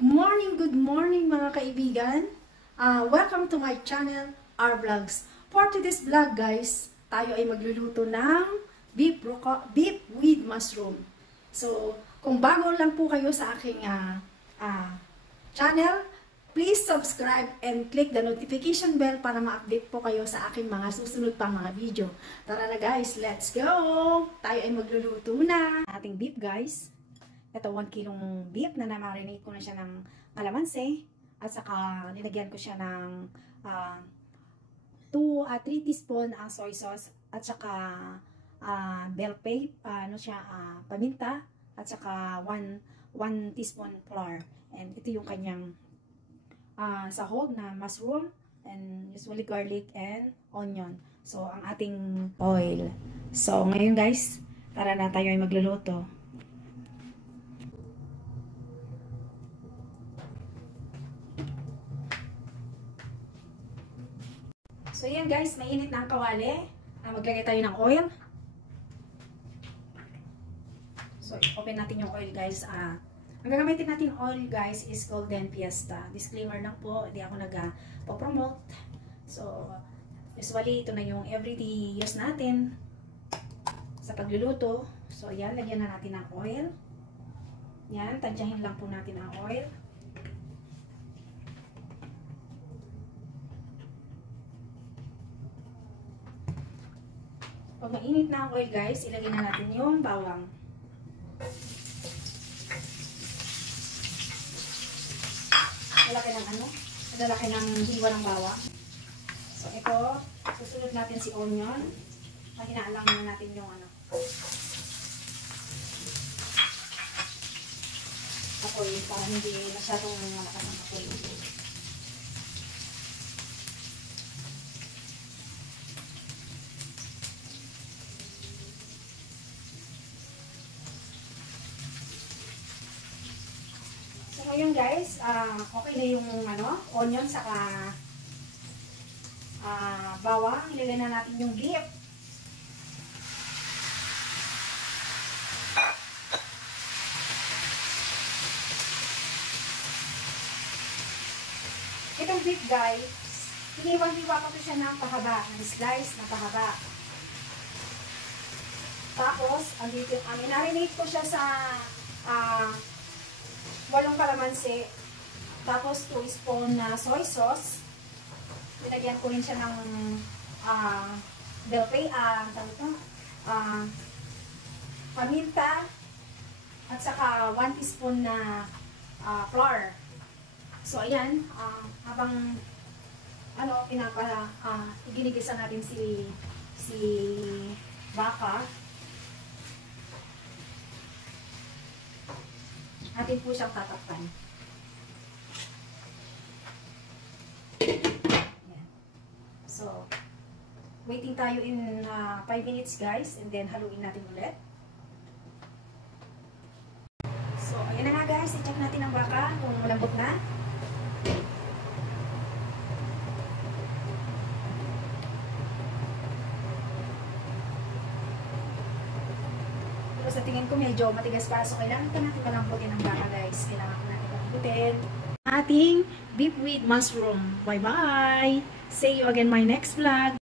Good morning mga kaibigan. Welcome to my channel, R Vlogs. For today's vlog guys, tayo ay magluluto ng beef with mushroom. So, kung bago lang po kayo sa aking channel, please subscribe and click the notification bell para ma-update po kayo sa aking mga susunod pang mga video. Tara na guys, let's go! Tayo ay magluluto na ating beef guys. Ito 1 kilong beef na na-marinate ko na siya ng kalamansi at saka nilagyan ko siya ng 3 teaspoon ang soy sauce at saka bell pepper, paminta at saka 1 teaspoon flour. And ito yung kanyang sahog na mushroom and usually garlic and onion. So ang ating oil. So ngayon guys, tara na tayo ay magluluto. So yan guys, mainit na ang kawali. Maglagay tayo ng oil. So open natin yung oil guys. Ang gagamitin natin oil guys is Golden Fiesta. Disclaimer lang po, hindi ako nag-promote. So usually ito na yung everyday use natin sa pagluluto. So yan, lagyan na natin ng oil. Yan, tadyahin lang po natin ang oil. Pag mainit na ang oil guys, ilagay na natin yung bawang. Lalaki ng hiwa ng bawang. So ito, susunod natin si onion. Pahinaan lang muna natin yung apoy para hindi masyadong malakas ang apoy. So ngayon guys, okay na yung onion saka bawang. Ilagay na natin yung beef. Itong beef guys, hiniwa-hiwa ko to siya ng pahaba, ng slice na pahaba. Tapos, marinate ko siya sa 8 kalamansi, tapos 2 spoon na soy sauce. Nilagyan ko rin siya ng bell pepper, paminta, at saka 1 teaspoon na flour. So ayan, habang ginigisa natin si baka, atin po siyang tatakpan. Ayan. So, waiting tayo in 5 minutes guys, and then haluin natin ulit. So, ayan na nga guys, i-check natin ang baka kung malambot na. Pero sa tingin ko medyo matigas pa. So, kailangan pa natin palambutin ang baka guys. Kailangan pa natin palambutin ating beef with mushroom. Bye-bye! See you again my next vlog.